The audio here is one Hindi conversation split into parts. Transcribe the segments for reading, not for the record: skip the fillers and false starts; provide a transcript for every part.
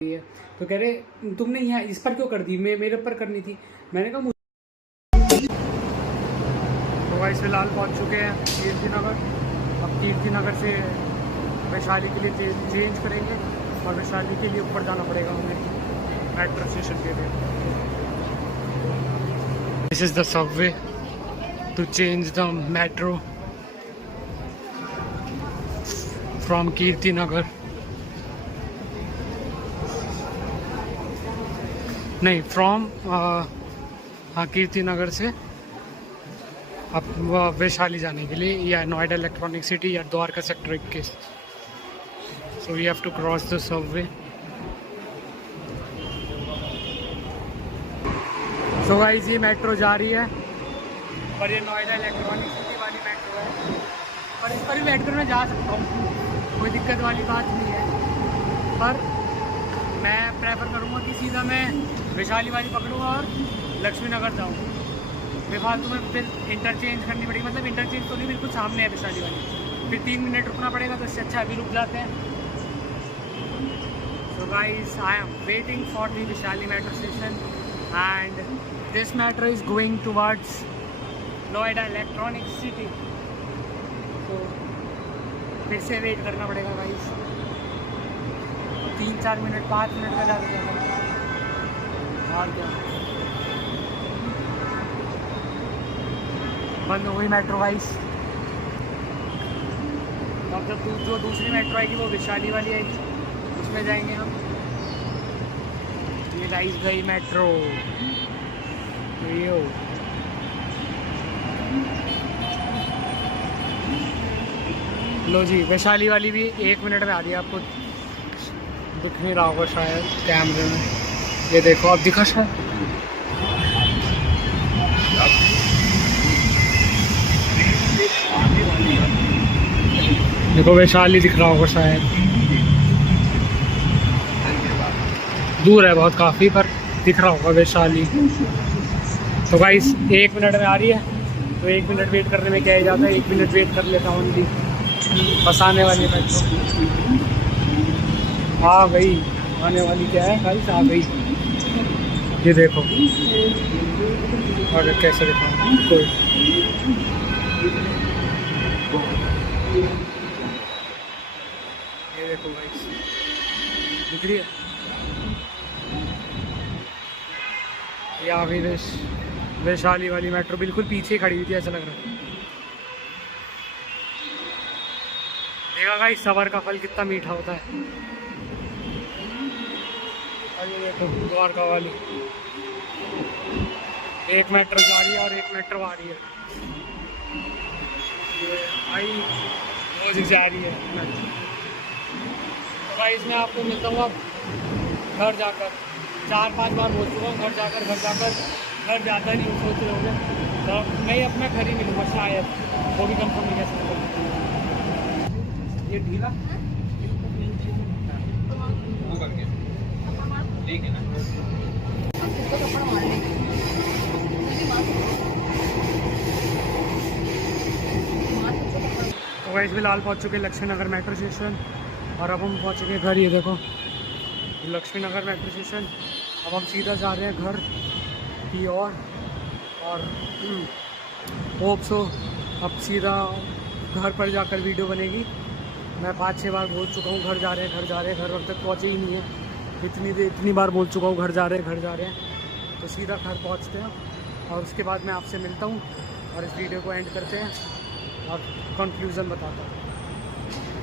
है। तो कह रहे तुमने यहाँ इस पर क्यों कर दी, मेरे ऊपर करनी थी। मैंने कहा तो भाई फिलहाल पहुँच चुके हैं कीर्ति नगर। अब कीर्ति नगर से वैशाली के लिए चेंज करेंगे और वैशाली के लिए ऊपर जाना पड़ेगा हमें मेट्रो स्टेशन के लिए। This is the subway to change the metro from Kirti Nagar. नहीं, फ्रॉम हाँ कीर्ति नगर से अब वैशाली जाने के लिए, या नोएडा इलेक्ट्रॉनिक सिटी या Dwarka sector 21। So we have to cross the subway. So guys ये मेट्रो जा रही है और ये नोएडा इलेक्ट्रॉनिक सिटी वाली मेट्रो है, और इस पर भी बैठ कर मैं जा सकता हूँ, कोई दिक्कत वाली बात नहीं है। पर मैं प्रेफर करूँगा कि सीधा मैं वैशाली वाली पकड़ूँगा और लक्ष्मी नगर जाऊँ। बेफालतू में फिर इंटरचेंज करनी पड़ेगी, मतलब इंटरचेंज तो नहीं, बिल्कुल सामने है वैशाली वाली, फिर 3 मिनट रुकना पड़ेगा। तो इससे अच्छा अभी रुक जाते हैं। So guys I am waiting for the Vaishali metro station and this metro is going towards Noida electronic city. तो फिर से वेट करना पड़ेगा गाइस, 3-4 मिनट 5 मिनट में ज़्यादा जाएगा। और क्या, बंद हो गई मेट्रो गाइस। अब जब जो दूसरी मेट्रो आएगी वो वैशाली वाली आएगी, उसमें जाएंगे हम। ये गाइस गई मेट्रो, यो लो जी, वैशाली वाली भी 1 मिनट में आ रही है। आपको दिख नहीं रहा होगा शायद कैमरे में, ये देखो अब दिखा शायद। देखो वैशाली दिख रहा होगा शायद, दूर है बहुत काफ़ी, पर दिख रहा होगा वैशाली। तो गाइस 1 मिनट में आ रही है, तो 1 मिनट वेट करने में क्या ही जाता है। 1 मिनट वेट कर लेता हूँ उनकी, बस आने वाली है मेट्रो। आ गई, आने वाली क्या है गाइस, आ गई। ये देखो और कैसे दिखाऊँ कोई, ये देखो गाइस दिख रही है, ये आ गई वैशाली वाली मेट्रो। बिल्कुल पीछे खड़ी हुई थी, ऐसा लग रहा है। देखा गाइस सबर का फल कितना मीठा होता है। और ये देखो द्वारका वाली, एक मेट्रो जा रही है और एक मेट्रो आ रही है। ये आई रोज जा रही है मेट्रो। तो गाइस मैं आपको मिलता हूँ अब घर जाकर। 4-5 बार बोल चुका हूँ घर जाकर, घर जाता नहीं हूँ, सोच रहे होंगे। तो मैं अपना घर ही मिलूँगा शायद, वो भी कंफर्म नहीं कह सकता। ये ढीला ठीक है ना। तो गाइस फिलहाल पहुँच चुके लक्ष्मी नगर मेट्रो स्टेशन और अब हम पहुँच चुके घर। ये देखो लक्ष्मी नगर मेट्रो स्टेशन। अब हम सीधा जा रहे हैं घर की ओर, और होप सो अब सीधा घर पर जाकर वीडियो बनेगी। मैं 5-6 बार बोल चुका हूँ घर जा रहे हैं, घर वक्त तक पहुँचे ही नहीं है। इतनी बार बोल चुका हूँ घर जा रहे हैं। तो सीधा घर पहुँचते हैं और उसके बाद मैं आपसे मिलता हूँ और इस वीडियो को एंड करते हैं और कंक्लूज़न बताता हूँ।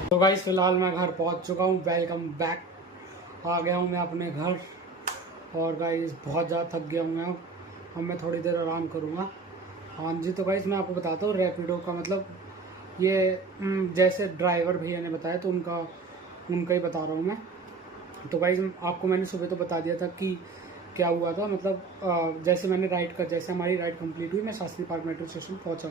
तो गाइस फिलहाल मैं घर पहुँच चुका हूँ। Welcome back. आ गया हूँ मैं अपने घर, और गाइस बहुत ज़्यादा थक गया हूँ मैं। अब मैं थोड़ी देर आराम करूँगा। हाँ जी, तो गाइस मैं आपको बताता हूँ रैपिडो का मतलब, ये जैसे ड्राइवर भैया ने बताया तो उनका ही बता रहा हूँ मैं। तो गाइस आपको मैंने सुबह तो बता दिया था कि क्या हुआ था। मतलब जैसे हमारी राइड कंप्लीट हुई, मैं शास्त्री पार्क मेट्रो स्टेशन पहुँचा,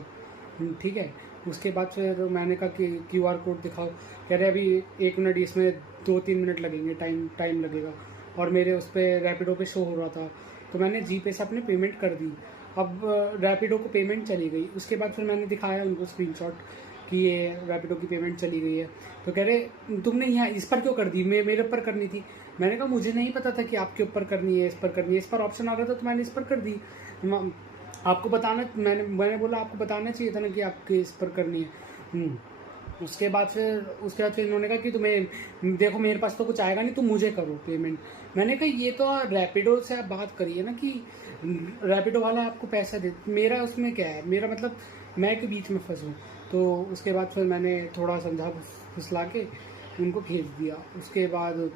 ठीक है। उसके बाद फिर मैंने कहा कि QR कोड दिखाओ। कह रहे अभी 1 मिनट, इसमें 2-3 मिनट लगेंगे, टाइम लगेगा। और मेरे उस पर रैपिडो पे शो हो रहा था, तो मैंने GPay से अपने पेमेंट कर दी। अब रैपिडो को पेमेंट चली गई। उसके बाद फिर मैंने दिखाया उनको स्क्रीनशॉट कि ये रैपिडो की पेमेंट चली गई है। तो कह रहे तुमने यहाँ इस पर क्यों कर दी, मेरे ऊपर करनी थी। मैंने कहा मुझे नहीं पता था कि आपके ऊपर करनी है, इस पर करनी है, इस पर ऑप्शन आ रहा था तो मैंने इस पर कर दी। आपको बताना, मैंने बोला आपको बताना चाहिए था ना कि आपके इस पर करनी है। उसके बाद फिर इन्होंने कहा कि तुम्हें देखो मेरे पास तो कुछ आएगा नहीं, तुम मुझे करो पेमेंट। मैंने कहा ये तो रैपिडो से आप बात करिए ना कि रैपिडो वाला आपको पैसा दे, मेरा उसमें क्या है, मेरा मतलब मैं के बीच में फंसूँ। तो उसके बाद फिर मैंने थोड़ा समझा फुसला के उनको भेज दिया। उसके बाद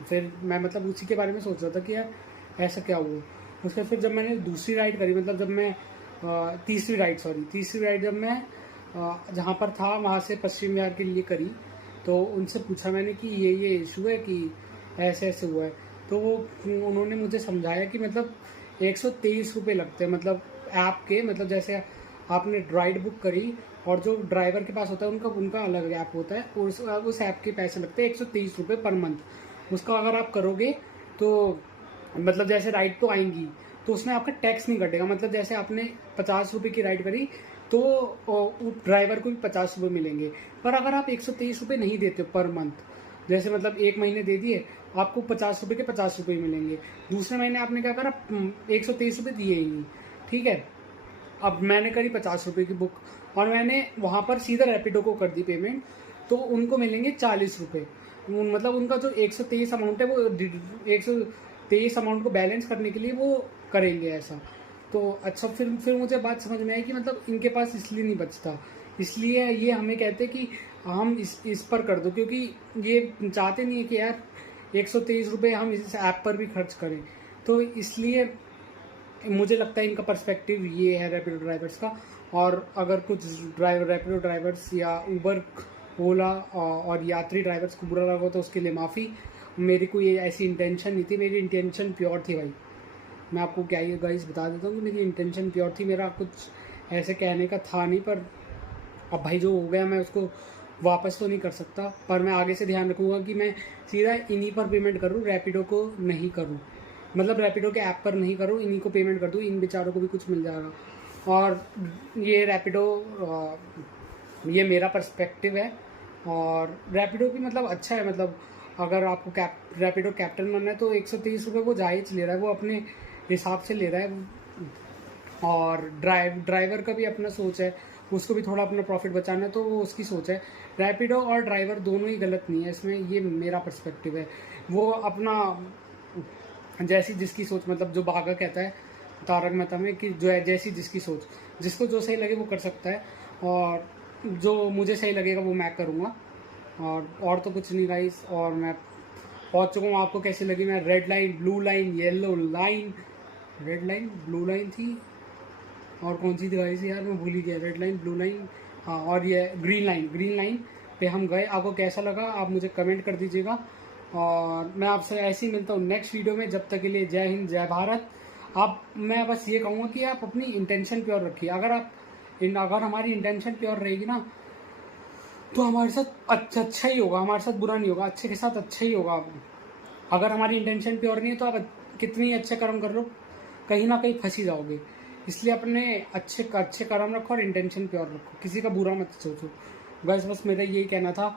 फिर मैं मतलब उसी के बारे में सोच रहा था कि यार ऐसा क्या हुआ। उसके फिर जब मैंने दूसरी राइड करी, मतलब जब मैं तीसरी राइड जब मैं जहाँ पर था वहाँ से पश्चिम बिहार के लिए करी, तो उनसे पूछा मैंने कि ये इशू है कि ऐसे ऐसे हुआ है। तो उन्होंने मुझे समझाया कि मतलब 123 रुपये लगते हैं, मतलब ऐप के, मतलब जैसे आपने राइड बुक करी और जो ड्राइवर के पास होता है उनका अलग ऐप होता है, उस ऐप के पैसे लगते हैं 123 रुपये पर मंथ। उसका अगर आप करोगे तो मतलब जैसे राइड तो आएंगी तो उसमें आपका टैक्स नहीं कटेगा, मतलब जैसे आपने 50 रुपये की राइड करी तो ड्राइवर को भी 50 रुपये मिलेंगे। पर अगर आप 123 रुपये नहीं देते हो पर मंथ, जैसे मतलब एक महीने दे दिए, आपको 50 रुपये के 50 रुपये मिलेंगे। दूसरे महीने आपने क्या करा, 123 रुपये दिए ही नहीं, ठीक है। अब मैंने करी 50 रुपये की बुक और मैंने वहाँ पर सीधा रैपिडो को कर दी पेमेंट, तो उनको मिलेंगे 40 रुपये। मतलब उनका जो 123 अमाउंट है वो 123 अमाउंट को बैलेंस करने के लिए वो करेंगे ऐसा। तो अच्छा, फिर मुझे बात समझ में आई कि मतलब इनके पास इसलिए नहीं बचता, इसलिए ये हमें कहते कि हम इस पर कर दो, क्योंकि ये चाहते नहीं है कि यार 123 रुपये हम इस ऐप पर भी खर्च करें। तो इसलिए मुझे लगता है इनका पर्सपेक्टिव ये है रैपिडो ड्राइवर्स का। और अगर कुछ रैपिडो ड्राइवर्स या उबर, ओला और यात्री ड्राइवर्स को बुरा लगा तो उसके लिए माफ़ी। मेरी कोई ऐसी इंटेंशन नहीं थी, मेरी इंटेंशन प्योर थी भाई। मैं आपको क्या ये गाइस बता देता हूँ कि मेरी इंटेंशन प्योर थी, मेरा कुछ ऐसे कहने का था नहीं। पर अब भाई जो हो गया मैं उसको वापस तो नहीं कर सकता, पर मैं आगे से ध्यान रखूँगा कि मैं सीधा इन्हीं पर पेमेंट करूँ, रैपिडो को नहीं करूँ, मतलब रैपिडो के ऐप पर नहीं करूँ, इन्हीं को पेमेंट कर दूँ, इन बेचारों को भी कुछ मिल जाएगा। और ये रैपिडो, ये मेरा पर्सपेक्टिव है। और रैपिडो भी मतलब अच्छा है, मतलब अगर आपको रैपिडो कैप्टन बनना है तो 123 रुपये वो जायज़ ले रहा है, वो अपने हिसाब से ले रहा है। और ड्राइवर का भी अपना सोच है, उसको भी थोड़ा अपना प्रॉफिट बचाना है तो वो उसकी सोच है। रैपिडो और ड्राइवर दोनों ही गलत नहीं है इसमें, ये मेरा पर्सपेक्टिव है। वो अपना जैसी जिसकी सोच, मतलब जो बागा कहता है तारक मेहता में कि जो है जैसी जिसकी सोच, जिसको जो सही लगे वो कर सकता है, और जो मुझे सही लगेगा वो मैं करूँगा। और तो कुछ नहीं गाइस। और मैं पहुँच चुका हूँ। आपको कैसी लगी? मैं red line, blue line, yellow line, red line, blue line थी और कौन सी थी गाइस यार, मैं भूल ही गया। रेड लाइन, ब्लू लाइन, हाँ, और ये ग्रीन लाइन पे हम गए। आपको कैसा लगा आप मुझे कमेंट कर दीजिएगा। और मैं आपसे ऐसे ही मिलता हूँ नेक्स्ट वीडियो में। जब तक के लिए जय हिंद, जय भारत। मैं बस ये कहूँगा कि आप अपनी इंटेंशन प्योर रखिए। अगर हमारी इंटेंशन प्योर रहेगी ना तो हमारे साथ अच्छा ही होगा, हमारे साथ बुरा नहीं होगा, अच्छे के साथ अच्छा ही होगा। अगर हमारी इंटेंशन प्योर नहीं है तो आप कितनी अच्छे कर्म कर लो, कहीं ना कहीं फंसी जाओगे। इसलिए अपने अच्छे कर्म रखो और इंटेंशन प्योर रखो, किसी का बुरा मत सोचो। बस मेरा यही कहना था।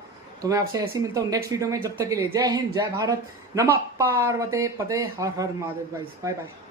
तो मैं आपसे ऐसे ही मिलता हूँ नेक्स्ट वीडियो में। जब तक के लिए जय हिंद, जय भारत, नमः पार्वते पते, हर हर महादेव गाइस, बाय बाय।